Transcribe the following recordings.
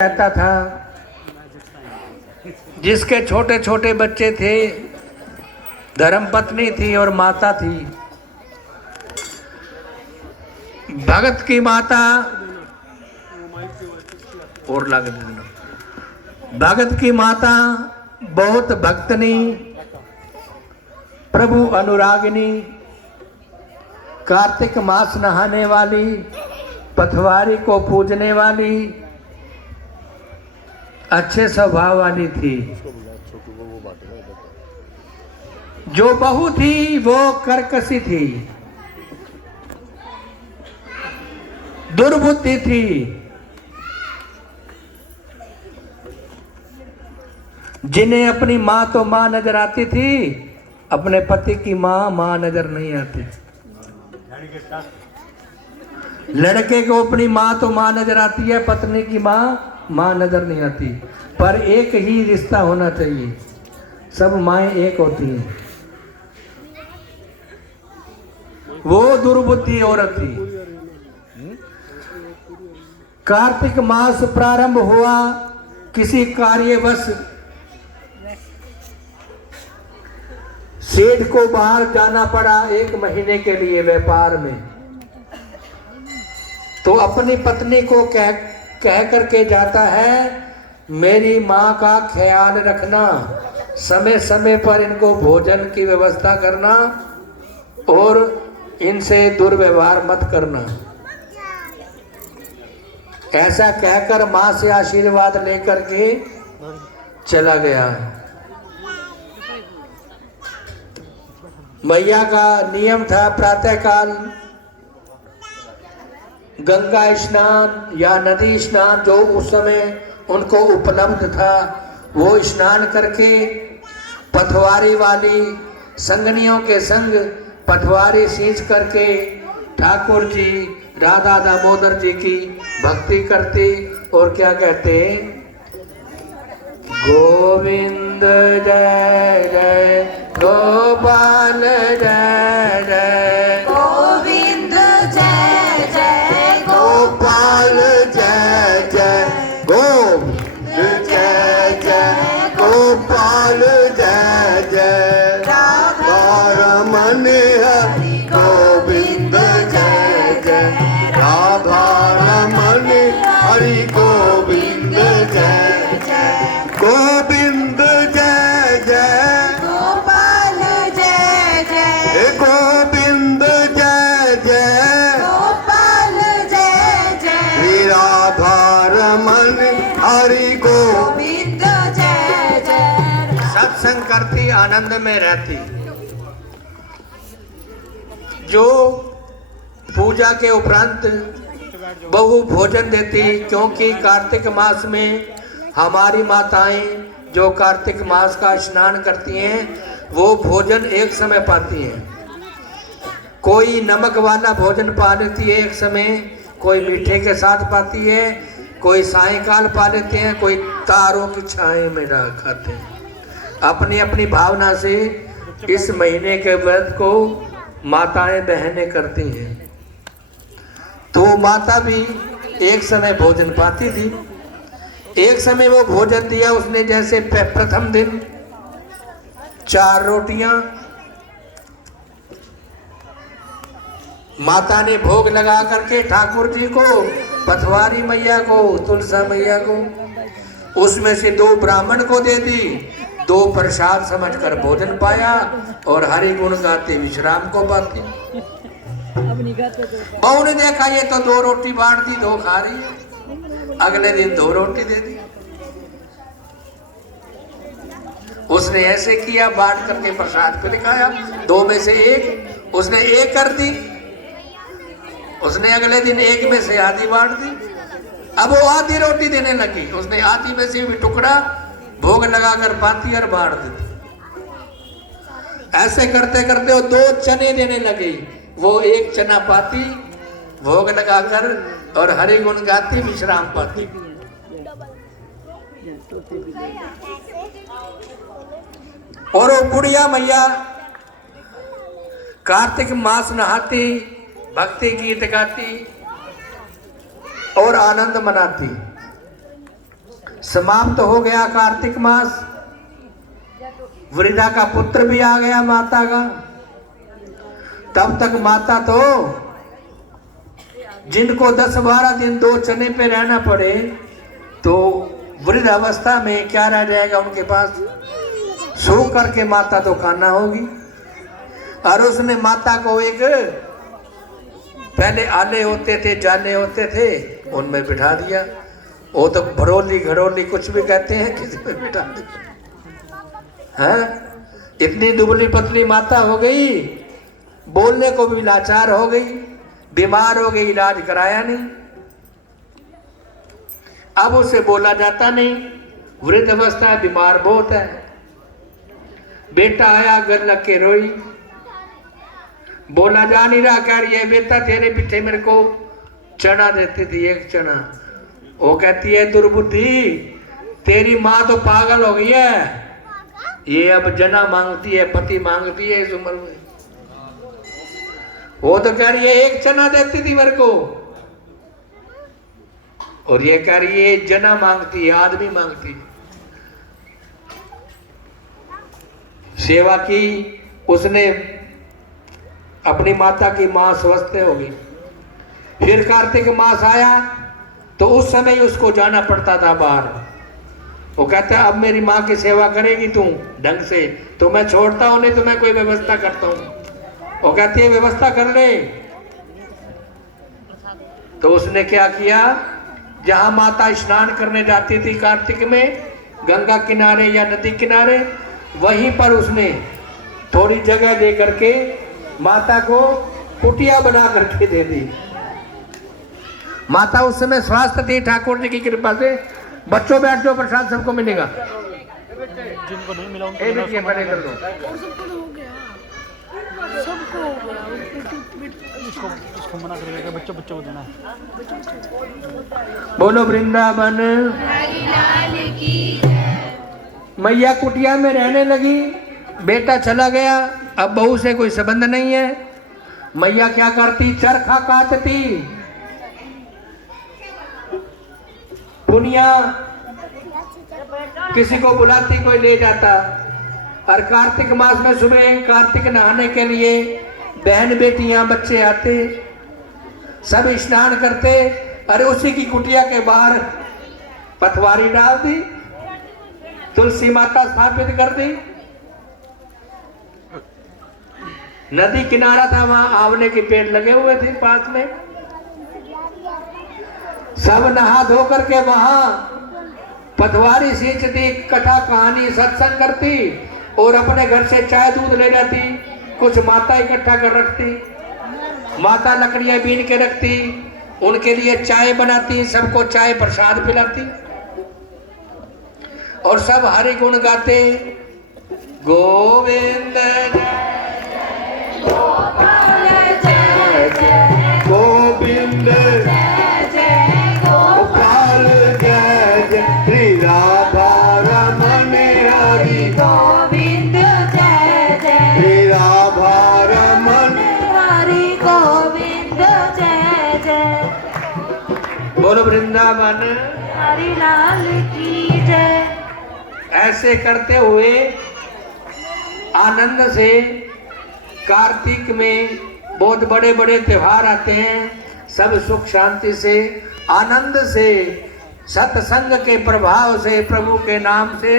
रहता था, जिसके छोटे छोटे बच्चे थे, धर्मपत्नी थी और माता थी। भगत की माता और लग भगत की माता बहुत भक्तनी, प्रभु अनुरागिनी, कार्तिक मास नहाने वाली, पथवारी को पूजने वाली, अच्छे स्वभाव वाली थी। जो बहू थी वो कर्कशी थी, दुर्बुद्धि थी। जिन्हें अपनी माँ तो माँ नजर आती थी, अपने पति की माँ माँ नजर नहीं आती। लड़के को अपनी माँ तो माँ नजर आती है, पत्नी की माँ माँ नजर नहीं आती। पर एक ही रिश्ता होना चाहिए, सब माएँ एक होती हैं। वो दुर्बुद्धि औरत थी। कार्तिक मास प्रारंभ हुआ, किसी कार्यवश सेठ को बाहर जाना पड़ा 1 महीने के लिए व्यापार में। तो अपनी पत्नी को कह करके जाता है, मेरी माँ का ख्याल रखना, समय समय पर इनको भोजन की व्यवस्था करना और इनसे दुर्व्यवहार मत करना। ऐसा कहकर माँ से आशीर्वाद लेकर के चला गया। मैया का नियम था प्रातःकाल गंगा स्नान या नदी स्नान, जो उस समय उनको उपलब्ध था, वो स्नान करके पथवारी वाली संगनियों के संग पथवारी सींच करके ठाकुर जी राधा दामोदर जी की भक्ति करती और क्या कहते, गोविंद जय जय गोपाल जय जय, गोविंद जय जय गोपाल जय जय, गोविंद जय जय गोपाल जय जय, राधारमण हरि गोविंद जय जय, राधारमण हरि गोविंद जय जय, गोविंद जय जय गोपाल जय जय गोविंद जय जय, गोपाल जय जय श्री राधारमण हरि गोविंद जय जय। सत्संग करती, आनंद में रहती। जो पूजा के उपरांत बहु भोजन देती, क्योंकि कार्तिक मास में हमारी माताएं जो कार्तिक मास का स्नान करती हैं वो भोजन एक समय पाती हैं। कोई नमक वाला भोजन पा लेती है एक समय, कोई मीठे के साथ पाती है, कोई सायंकाल पा लेते हैं, कोई तारों की छाए में खाते हैं। अपनी अपनी भावना से इस महीने के व्रत को माताएं बहनें करती हैं। तो माता भी एक समय भोजन पाती थी। एक समय वो भोजन दिया उसने, जैसे प्रथम दिन 4 रोटियां माता ने भोग लगा करके ठाकुर जी को, पथवारी मैया को, तुलसा मैया को, उसमें से 2 ब्राह्मण को दे दी, 2 प्रसाद समझकर भोजन पाया और हरि गुण गाते विश्राम को पाती। बहू ने देखा ये तो 2 रोटी बांट दी, 2 खा रही है। अगले दिन 2 रोटी दे दी। उसने ऐसे किया, बांट करके प्रसाद पे लिखाया, 2 में से 1 उसने 1 कर दी। उसने अगले दिन 1 में से आधी बांट दी। अब वो आधी रोटी देने लगी, उसने आधी में से भी टुकड़ा भोग लगाकर पाती और बांट दी। ऐसे करते करते वो 2 चने देने लगे, वो 1 चना पाती भोग लगाकर और हरि गुण गाती विश्राम पाती। और वो बुढ़िया मैया कार्तिक मास नहाती, भक्ति गीत गाती और आनंद मनाती। समाप्त हो गया कार्तिक मास, वृद्धा का पुत्र भी आ गया माता का। तब तक माता तो, जिनको 10-12 दिन 2 चने पे रहना पड़े, तो वृद्ध अवस्था में क्या रह जाएगा उनके पास? सो करके माता तो खाना होगी। और उसने माता को एक, पहले आले होते थे, जाले होते थे, उनमें बिठा दिया। वो तो भरोली घड़ोली कुछ भी कहते हैं, किसी में बिठा दिया। हाँ, इतनी दुबली पतली माता हो गई, बोलने को भी लाचार हो गई, बीमार हो गई, इलाज कराया नहीं। अब उसे बोला जाता नहीं, वृद्ध अवस्था है, बीमार बहुत है। बेटा आया, घर लग के रोई, बोला जा नहीं रहा, कह रही है बेटा तेरे पीछे मेरे को चना देती थी, 1 चना। वो कहती है दुर्बुद्धि, तेरी माँ तो पागल हो गई है, ये अब जना मांगती है, पति मांगती है इस उम्र में। वो तो कह रही है 1 चना देती थी मेरे को, और ये कह रही है जना मांगती है, आदमी मांगती है। सेवा की उसने, अपनी माता की मां स्वस्थ हो गई। फिर कार्तिक मास आया तो उस समय उसको जाना पड़ता था बाहर। वो कहता अब मेरी माँ की सेवा करेगी तू ढंग से तो मैं छोड़ता हूं, नहीं तो मैं कोई व्यवस्था करता हूं। वो कहती है व्यवस्था कर ले। तो उसने क्या किया, जहां माता स्नान करने जाती थी कार्तिक में, गंगा किनारे या नदी किनारे, वहीं पर उसने थोड़ी जगह दे करके माता को कुटिया बना करके दे दी। माता उस समय स्वस्थ थी, ठाकुर जी की कृपा से। बच्चों बैठ जाओ, प्रसाद सबको मिलेगा। जिनको नहीं मिला उनको पहले कर दो। सबको हो गया। इसको मना करेगा, बच्चों को देना है। बोलो वृंदावन। मैया कुटिया में रहने लगी, बेटा चला गया, अब बहू से कोई संबंध नहीं है। मैया क्या करती, चरखा काटती, पुनिया किसी को बुलाती, कोई ले जाता। और कार्तिक मास में सुबह कार्तिक नहाने के लिए बहन बेटियां बच्चे आते, सब स्नान करते। अरे उसी की कुटिया के बाहर पटवारी डाल दी, तुलसी माता स्थापित कर दी। नदी किनारा था, वहां आंवले के पेड़ लगे हुए थे पास में। सब नहा धो करके वहां पटवारी सींचती, कथा कहानी सत्संग करती, और अपने घर से चाय दूध ले जाती। कुछ माता इकट्ठा कर रखती, माता लकड़ियां बीन के रखती, उनके लिए चाय बनाती, सबको चाय प्रसाद पिलाती, और सब हरि गुण गाते, गोविंद गोपाल जय जय गोविंद जय जय गोपाल जय जय श्री राधा रमण हरि गोविंद जय जय श्री राधा रमण। हरि गोविंद जय जय। बोलो वृंदावन। हरि लाल की जय। ऐसे करते हुए आनंद से कार्तिक में बहुत बड़े बड़े त्योहार आते हैं, सब सुख शांति से आनंद से सत्संग के प्रभाव से प्रभु के नाम से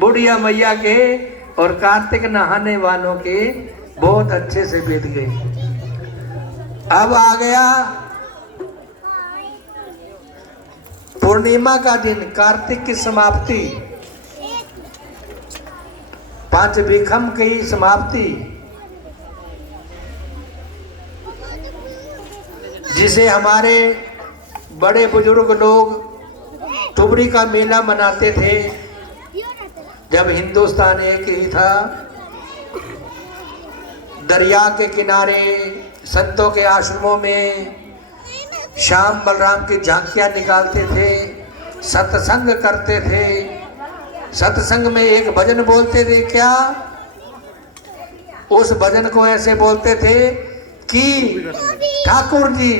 बुढ़िया मैया के और कार्तिक नहाने वालों के बहुत अच्छे से बीत गए। अब आ गया पूर्णिमा का दिन, कार्तिक की समाप्ति, पांच विखम की समाप्ति, जिसे हमारे बड़े बुजुर्ग लोग टुबरी का मेला मनाते थे। जब हिंदुस्तान एक ही था, दरिया के किनारे संतों के आश्रमों में श्याम बलराम की झांकियां निकालते थे, सत्संग करते थे। सत्संग में एक भजन बोलते थे, क्या उस भजन को ऐसे बोलते थे कि ठाकुर जी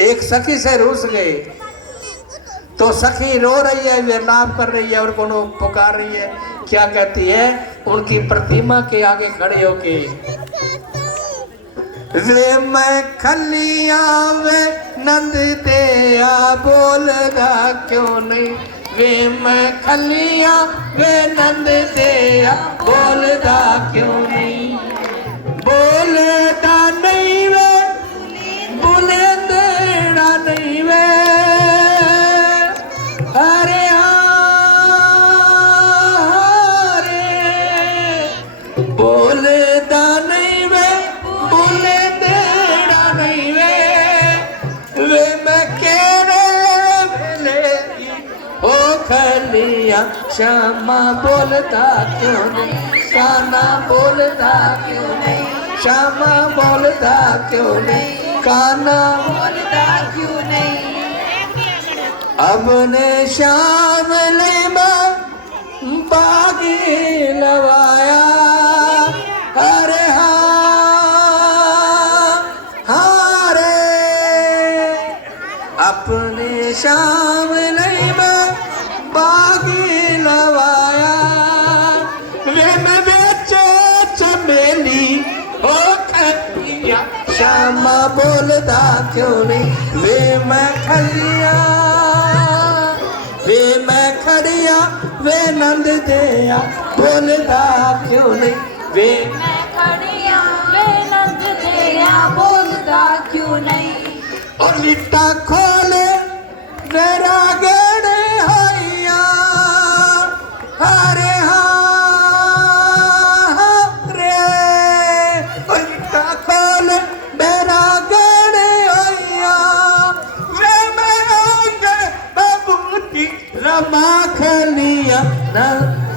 एक सखी से रूस गए, तो सखी रो रही है, विलाप कर रही है और कोनो पुकार रही है। क्या कहती है? उनकी प्रतिमा के आगे खड़े होके, वे मैं खलिया वे नंद दिया बोलदा क्यों नहीं, वे मैं खलिया वे नंद दिया बोलदा क्यों नहीं, बोलदा नहीं वे बुलंदड़ा नहीं वे, अरे रे बोलदा नहीं वे बुलंदड़ा नहीं वे, वे मैं केरे ओ खलिया श्यामा बोलता क्यों नहीं, काना बोलता क्यों नहीं, श्यामा बोलता क्यों नहीं, काना बोलता क्यों नहीं। अब ने श्याम ने बागी लवाया, अरे हाँ रे अपने श्याम ने बागी लवाया, वे मैं बेचे चमेली ओ खलिया श्यामा बोलता क्यों नहीं, वे मैं खलिया वे मैं खड़िया वे नंद दिया बोलता क्यों नहीं, वे मैं खड़िया वे नंद दिया बोलता क्यों नहीं। और लिट्टा खोले मेरा गेड़े हैया, अरे हाँ रे और लिट्टा खोले मेरा गेड़े हैया, वे मैं आगे बाबूती रमा खलिया ना,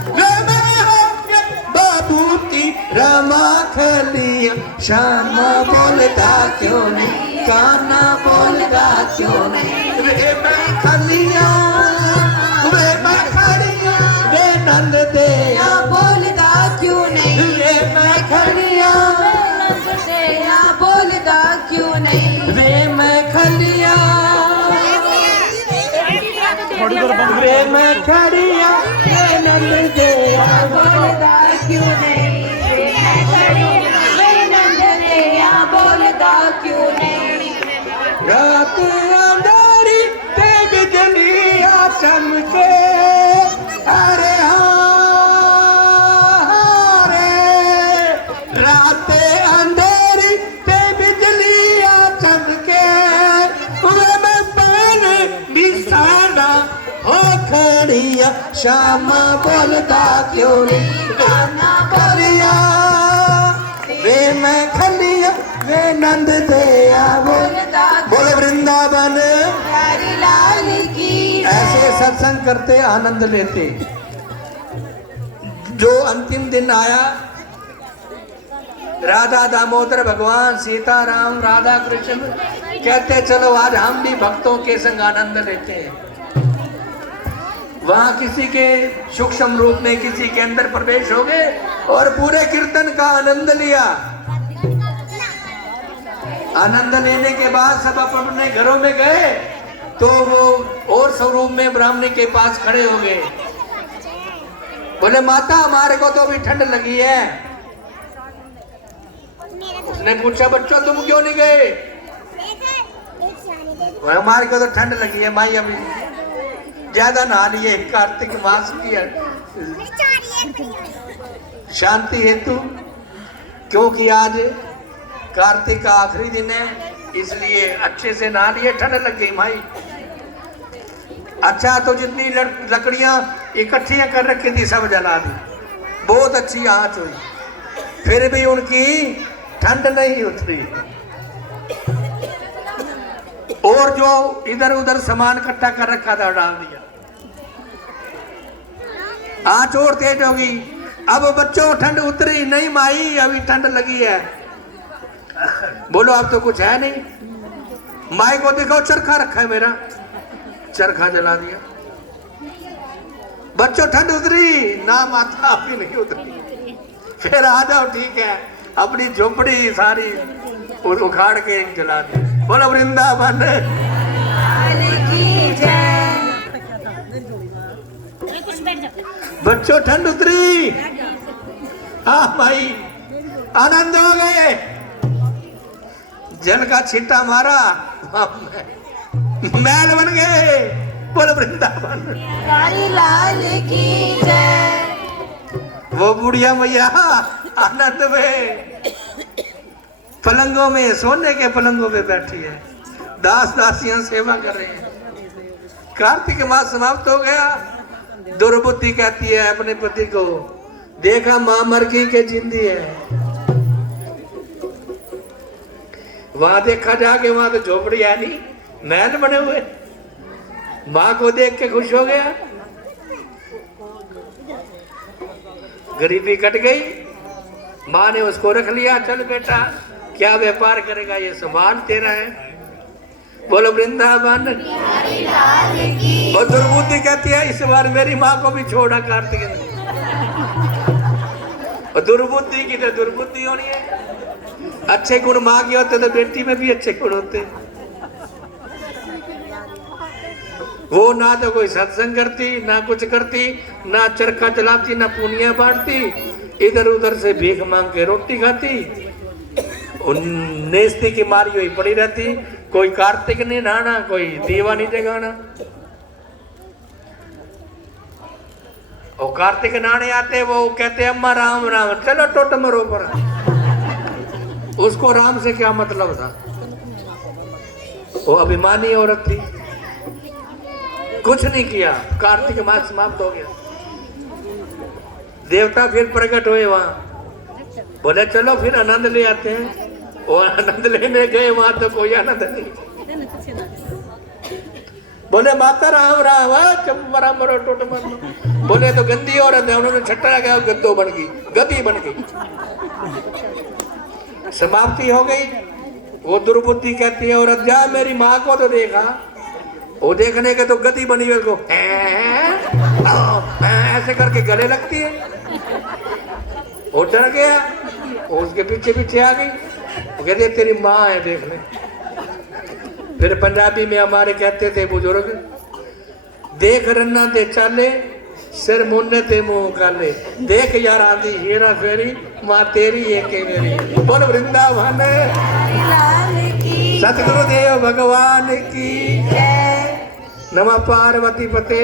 वे मैं आगे बाबूती रमा खलिया, श्यामा बोलता क्यों नहीं, काना बोलता क्यों नहीं, वे मैं खलिया वे मैं खलिया वे नंद दिया बोलता क्यों नहीं, वे मैं खलिया नंद दिया बोलता क्यों नहीं। वे मैं खलिया थोड़ी देर बंद वे मैं खलिया वे नंद दिया बोलता क्यों नहीं, वे मैं खड़िया वे नंद दिया बोलता क्यों नहीं। रात अंधारी ते बिजलियां चमके, अरे हाँ रे रात अंधेरी ते बिजलियां चमके, वे मैं पान बिसाना हो खड़िया श्यामा बोलता क्यों नहीं, काना बोलिया वे मैं खलिया वे नंद दिया बोलता बोले वृंदावन। प्यारी लाल की ऐसे सत्संग करते आनंद लेते। जो अंतिम दिन आया, राधा दामोदर भगवान सीताराम राधा कृष्ण कहते चलो आज हम भी भक्तों के संग आनंद लेते हैं। वहां किसी के सूक्ष्म रूप में किसी के अंदर प्रवेश हो गए और पूरे कीर्तन का आनंद लिया। आनंद लेने के बाद सब अपने घरों में गए तो वो और स्वरूप में ब्राह्मणी के पास खड़े हो गए। बोले माता हमारे को तो अभी ठंड लगी है। उसने पूछा बच्चों तुम क्यों नहीं गए? हमारे को तो ठंड लगी है माई, अभी ज्यादा नहा लिए, कार्तिक मास की शांति हेतु, क्योंकि आज कार्तिक का आखिरी दिन है इसलिए अच्छे से नहा लिए, ठंड लग गई माई। अच्छा तो जितनी लकड़ियां इकट्ठियां कर रखी थी सब जला दी, बहुत अच्छी आंच हुई, फिर भी उनकी ठंड नहीं उतरी। और जो इधर उधर सामान इकट्ठा कर रखा था डाल दिया, आंच और तेज होगी। अब बच्चों ठंड उतरी नहीं माई, अभी ठंड लगी है। बोलो अब तो कुछ है नहीं। माई को देखो चरखा रखा है मेरा, चरखा जला दिया। बच्चों ठंड उतरी ना माता, अभी नहीं उतरी। फिर आ जाओ ठीक है, अपनी झोपड़ी सारी उखाड़ के जला दी। बोलो वृंदावन की जय। बच्चों ठंड उतरी। हाँ भाई आनंद हो गए, जल का छिट्टा मारा, महल बन गए। बोल वृंदावन हरि लाल की जय। वो बुढ़िया मैया आनंद में पलंगों में, सोने के पलंगों पे बैठी है, दास दासियां सेवा कर रहे हैं। कार्तिक मास समाप्त हो गया। दुर्बुद्धि कहती है अपने पति को, देखा मां मर गई के जिंदी है। वहां देखा जाके, वहां तो झोपड़ी है नहीं, महल बने हुए। मां को देख के खुश हो गया, गरीबी कट गई। मां ने उसको रख लिया, चल बेटा क्या व्यापार करेगा, ये सामान तेरा है। बोलो वृंदावन। और दुर्बुद्धि कहती है इस बार मेरी माँ को भी छोड़ा कार्तिक ने। और दुर्बुद्धि की तो दुर्बुद्धि होनी है। अच्छे गुण माँ के होते तो बेटी में भी अच्छे गुण होते। वो ना तो कोई सत्संग करती, ना कुछ करती, ना चरखा चलाती, ना पुनिया बांटती, इधर उधर से भीख मांग के रोटी खाती, नेस्ती की मारी हुई पड़ी रहती। कोई कार्तिक नहीं नहाना, कोई दीवा नहीं जगाना। और कार्तिक नहाने आते, वो कहते अम्मा राम राम, चलो टोट मरो पर। उसको राम से क्या मतलब था, वो अभिमानी औरत थी, कुछ नहीं किया। कार्तिक मास समाप्त हो गया। देवता फिर प्रकट हुए वहां, बोले चलो फिर आनंद ले आते हैं। वो आनंद लेने गए, वहां तो कोई आनंद नहीं। बोले माता राम राम, चुप मरा मरो टोट मरो। बोले तो गंदी औरत है, उन्होंने छट्टा गया, गद्दो बन गई, गद्दी बन गई। समाप्ति हो गई। वो दुर्बुद्धि कहती है औरत, जा मेरी माँ को तो देखा। वो देखने के तो गद्दी बनी हुई, को ऐसे करके गले लगती है। वो डर गया, वो उसके पीछे पीछे आ गई। वो कहते तेरी माँ है, देख ले। फिर पंजाबी में हमारे कहते थे बुजुर्ग, देख रन्ना ते चाले, सिर मुन्ने ते मुंह काले। देख यार आंधी हीरा फेरी, माँ तेरी एक मेरी। बोल वृंदावन सतगुरु देव भगवान की। नमः पार्वती पते।